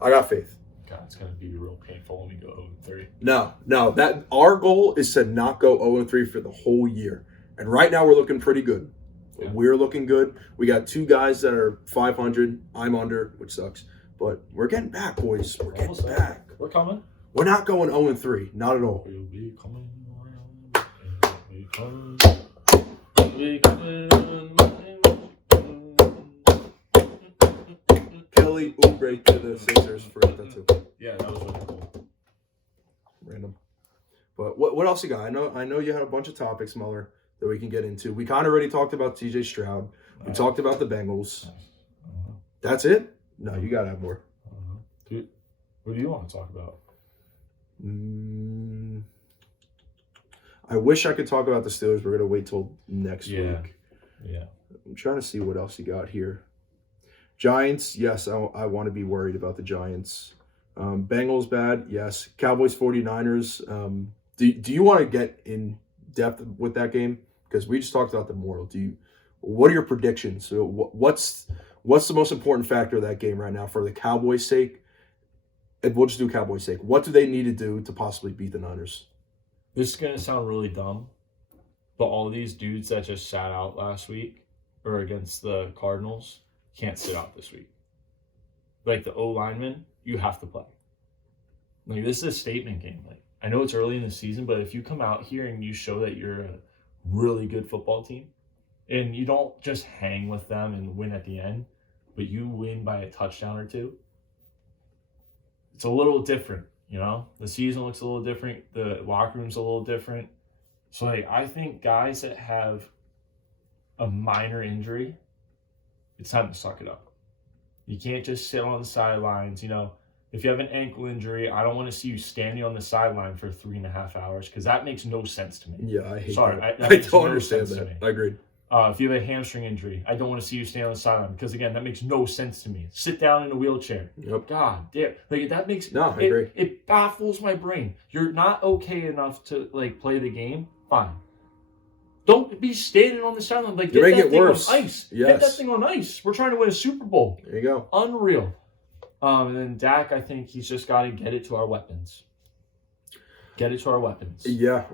I got faith. God, it's going to be real painful when we go 0-3. No. That our goal is to not go 0-3 for the whole year. And right now we're looking pretty good. Yeah. We're looking good. We got 2 guys that are 500. I'm under, which sucks. But we're getting back, boys. We're getting back. We're coming. We're not going 0-3. Not at all. We'll be coming Kelly Oubre to the Sixers for that too. Yeah, that was really cool. Random. But what else you got? I know you had a bunch of topics, Muller, that we can get into. We kind of already talked about TJ Stroud. We talked about the Bengals. That's it? No, you got to have more. Dude, what do you want to talk about? I wish I could talk about the Steelers. We're going to wait till next week. Yeah. I'm trying to see what else you got here. Giants, yes, I want to be worried about the Giants. Bengals, bad, yes. Cowboys, 49ers. Do you want to get in depth with that game? Because we just talked about the Mortal. What are your predictions? So what's the most important factor of that game right now for the Cowboys' sake? And we'll just do Cowboys' sake. What do they need to do to possibly beat the Niners? This is going to sound really dumb, but all these dudes that just sat out last week or against the Cardinals can't sit out this week. Like the O-lineman, you have to play. Like this is a statement game. Like I know it's early in the season, but if you come out here and you show that you're a really good football team and you don't just hang with them and win at the end, but you win by a touchdown or two, it's a little different, The season looks a little different. The locker room's a little different. So I think guys that have a minor injury, it's time to suck it up. You can't just sit on the sidelines. If you have an ankle injury, I don't want to see you standing on the sideline for 3.5 hours because that makes no sense to me. Yeah, I hate that. I don't understand that. I agree. If you have a hamstring injury, I don't want to see you stand on the sideline because, again, that makes no sense to me. Sit down in a wheelchair. Yep. God damn. That makes... No, I agree. It baffles my brain. You're not okay enough to, play the game. Fine. Don't be standing on the sideline. Get that thing on ice. Yes. Get that thing on ice. We're trying to win a Super Bowl. There you go. Unreal. And then Dak, I think he's just got to get it to our weapons. Get it to our weapons. Yeah.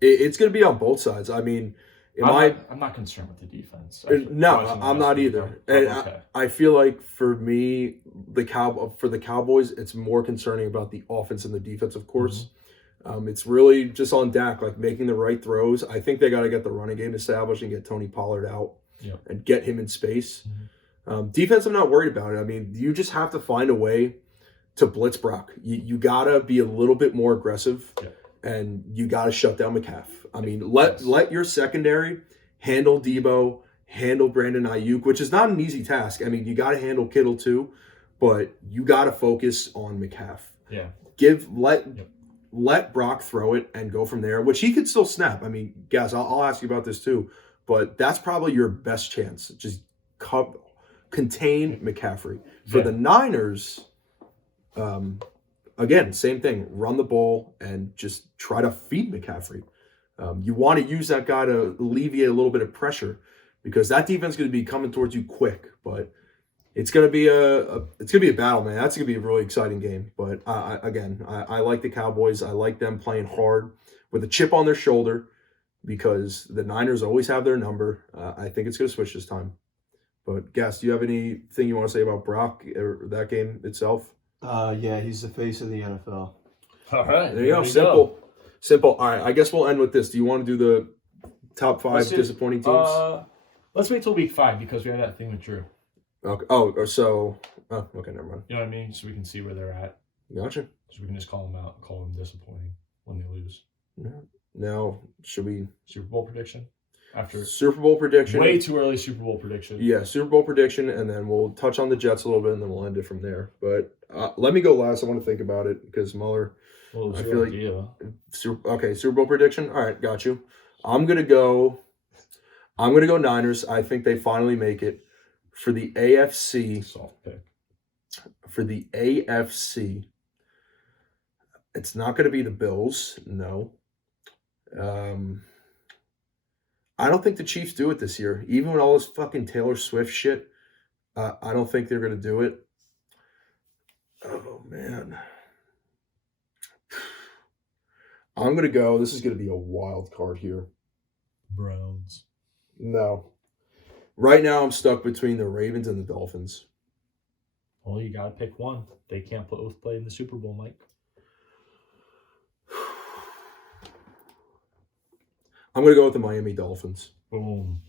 It's going to be on both sides. I mean... I'm not concerned with the defense. No, I'm not either. And okay. I feel like for me, for the Cowboys, it's more concerning about the offense and the defense, of course. Mm-hmm. It's really just on Dak, making the right throws. I think they got to get the running game established and get Tony Pollard out and get him in space. Mm-hmm. Defense, I'm not worried about it. I mean, you just have to find a way to blitz Brock. You got to be a little bit more aggressive. Yeah. And you got to shut down McCaff. I mean, let your secondary handle Debo, handle Brandon Ayuk, which is not an easy task. I mean, you got to handle Kittle too, but you got to focus on McCaff. Yeah. Let Brock throw it and go from there, which he could still snap. I mean, guys, I'll ask you about this too. but that's probably your best chance. Just contain McCaffrey. For Yeah. the Niners, again, same thing. Run the ball and just try to feed McCaffrey. You want to use that guy to alleviate a little bit of pressure because that defense is going to be coming towards you quick. But it's going to be a battle, man. That's going to be a really exciting game. But I like the Cowboys. I like them playing hard with a chip on their shoulder because the Niners always have their number. I think it's going to switch this time. But Gas, do you have anything you want to say about Brock or that game itself? Yeah, he's the face of the NFL. All right. There you go. Simple. All right, I guess we'll end with this. Do you want to do the top 5 disappointing teams? Let's wait till week 5 because we have that thing with Drew. Okay. Okay, never mind. You know what I mean? So we can see where they're at. Gotcha. So we can just call them out, call them disappointing when they lose. Yeah. Now, should we... Super Bowl prediction? After Super Bowl prediction. Way too early Super Bowl prediction. Yeah, Super Bowl prediction, and then we'll touch on the Jets a little bit, and then we'll end it from there. But let me go last. I want to think about it because Mueller... Well, I feel like Super Bowl prediction. All right, got you. I'm gonna go Niners. I think they finally make it. For the AFC, soft pick. For the AFC, it's not gonna be the Bills. No. I don't think the Chiefs do it this year. Even with all this fucking Taylor Swift shit, I don't think they're gonna do it. Oh man. I'm going to go. This is going to be a wild card here. Browns. No. Right now, I'm stuck between the Ravens and the Dolphins. Well, you got to pick one. They can't both play in the Super Bowl, Mike. I'm going to go with the Miami Dolphins. Boom.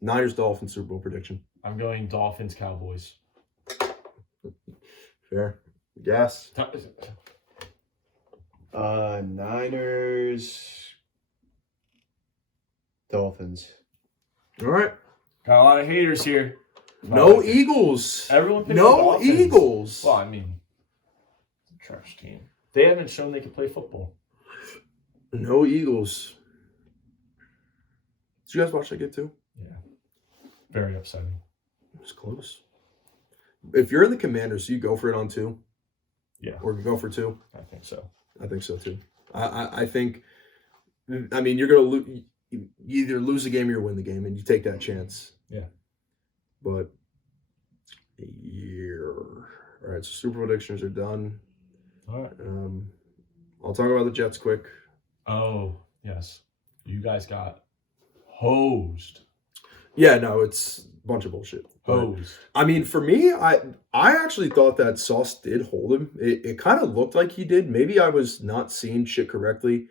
Niners, Dolphins, Super Bowl prediction. I'm going Dolphins, Cowboys. Fair. Yes. Niners, Dolphins. All right. Got a lot of haters here. No Eagles. Everyone picks no the Dolphins. Eagles. Well, I mean, it's a trash team. They haven't shown they can play football. No Eagles. Did you guys watch that game too? Yeah. Very upsetting. It was close. If you're in the Commanders, do you go for it on 2? Yeah. Or go for 2? I think so. I think so too. I think, I mean, you're going to you either lose the game or you win the game, and you take that chance. Yeah. But, all right, so Super Bowl predictions are done. All right. I'll talk about the Jets quick. Oh, yes. You guys got hosed. Yeah, no, it's a bunch of bullshit. Hosed. I mean, for me, I actually thought that Sauce did hold him. It kind of looked like he did. Maybe I was not seeing shit correctly.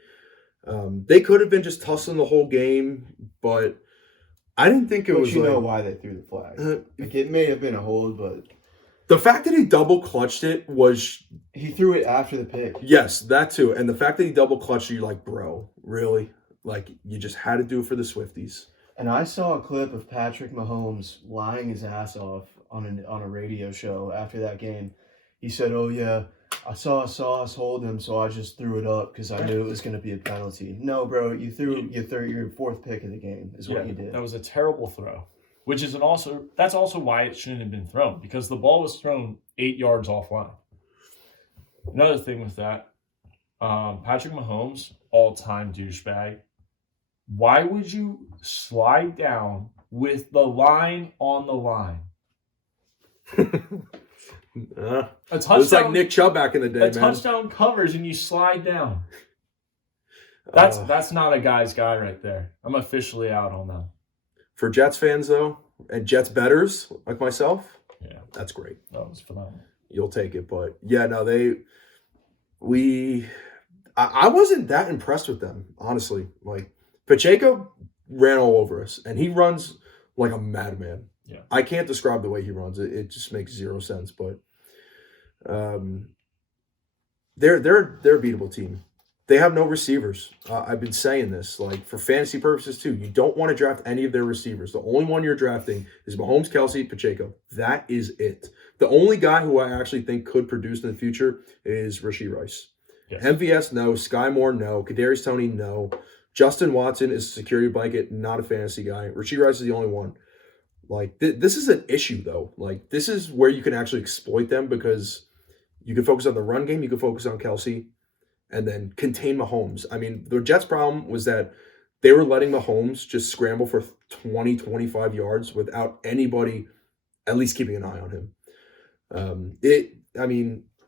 They could have been just tussling the whole game, but I didn't think it was. But you know why they threw the flag. Like it may have been a hold, but the fact that he double clutched it was. He threw it after the pick. Yes, that too, and the fact that he double clutched it, you're like, bro, really? Like you just had to do it for the Swifties. And I saw a clip of Patrick Mahomes lying his ass off on a radio show after that game. He said, "Oh yeah, I saw Sauce hold him, so I just threw it up because I knew it was going to be a penalty." No, bro, you threw your 4th pick of the game is what you did. That was a terrible throw, which is that's also why it shouldn't have been thrown because the ball was thrown 8 yards offline. Another thing with that, Patrick Mahomes, all-time douchebag. Why would you slide down with the line on the line? A touchdown, it's like Nick Chubb back in the day, man. Touchdown covers and you slide down. That's not a guy's guy right there. I'm officially out on that. For Jets fans, though, and Jets bettors like myself, yeah, that's great. That was phenomenal. You'll take it, but yeah, no, I wasn't that impressed with them, honestly. Like Pacheco ran all over us, and he runs like a madman. Yeah, I can't describe the way he runs. It just makes zero sense. But they're a beatable team. They have no receivers. I've been saying this, like for fantasy purposes too. You don't want to draft any of their receivers. The only one you're drafting is Mahomes, Kelsey, Pacheco. That is it. The only guy who I actually think could produce in the future is Rashee Rice. Yes. MVS, no. Sky Moore, no. Kadarius Toney, no. Justin Watson is a security blanket, not a fantasy guy. Rashee Rice is the only one. Like, this is an issue, though. Like, this is where you can actually exploit them because you can focus on the run game, you can focus on Kelsey, and then contain Mahomes. I mean, the Jets' problem was that they were letting Mahomes just scramble for 20, 25 yards without anybody at least keeping an eye on him.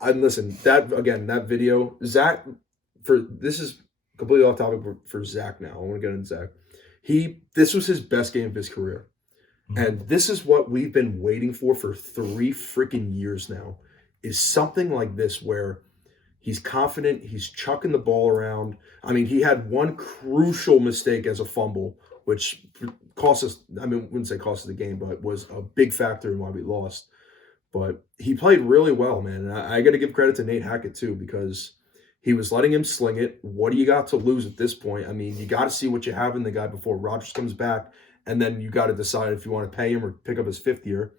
Listen, that video, Zach, this is completely off topic for Zach now. I want to get into Zach. This was his best game of his career. And this is what we've been waiting for 3 freaking years now, is something like this where he's confident, he's chucking the ball around. I mean, he had one crucial mistake as a fumble, which cost us, I wouldn't say cost us the game, but was a big factor in why we lost. But he played really well, man. And I got to give credit to Nate Hackett, too, because he was letting him sling it. What do you got to lose at this point? I mean, you got to see what you have in the guy before Rodgers comes back, and then you got to decide if you want to pay him or pick up his 5th year.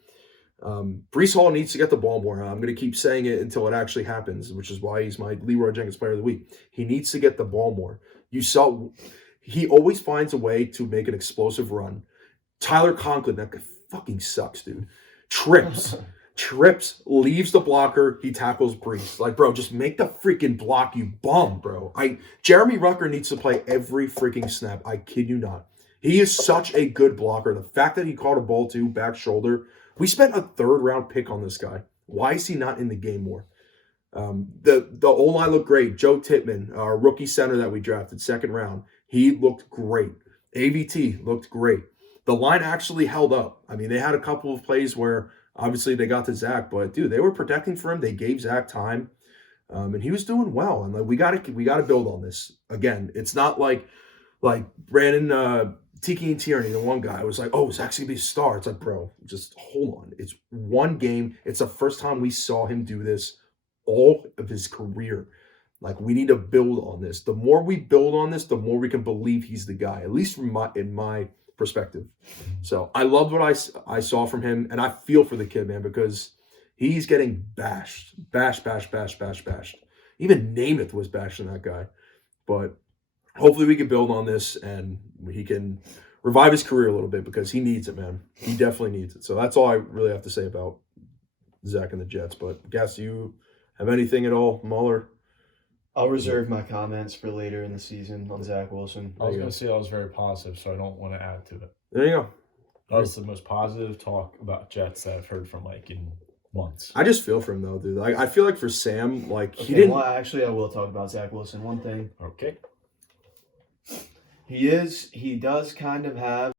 Breece Hall needs to get the ball more. I'm going to keep saying it until it actually happens, which is why he's my Leroy Jenkins Player of the Week. He needs to get the ball more. You saw he always finds a way to make an explosive run. Tyler Conklin, that guy fucking sucks, dude. Trips, leaves the blocker, he tackles Breece. Like, bro, just make the freaking block, you bum, bro. Jeremy Rucker needs to play every freaking snap. I kid you not. He is such a good blocker. The fact that he caught a ball too, back shoulder. We spent a 3rd-round pick on this guy. Why is he not in the game more? The O-line looked great. Joe Tippmann, our rookie center that we drafted, 2nd round, he looked great. AVT looked great. The line actually held up. I mean, they had a couple of plays where obviously they got to Zach, but dude, they were protecting for him. They gave Zach time, and he was doing well. And like, we got to build on this. Again, it's not like Brandon Tiki and Tierney, the one guy, was like, oh, Zach's going to be a star. It's like, bro, just hold on. It's one game. It's the first time we saw him do this all of his career. Like, we need to build on this. The more we build on this, the more we can believe he's the guy, at least in my perspective. So I loved what I saw from him, and I feel for the kid, man, because he's getting bashed. Even Namath was bashing that guy. But hopefully we can build on this and he can revive his career a little bit because he needs it, man. He definitely needs it. So that's all I really have to say about Zach and the Jets. But Gas, do you have anything at all, Muller? I'll reserve my comments for later in the season on Zach Wilson. I was going to say I was very positive, so I don't want to add to it. There you go. That was the most positive talk about Jets that I've heard from Mike in months. I just feel for him, though, dude. I feel like for Sam, like, he Okay, didn't... well, actually, I will talk about Zach Wilson. One thing. Okay. He does kind of have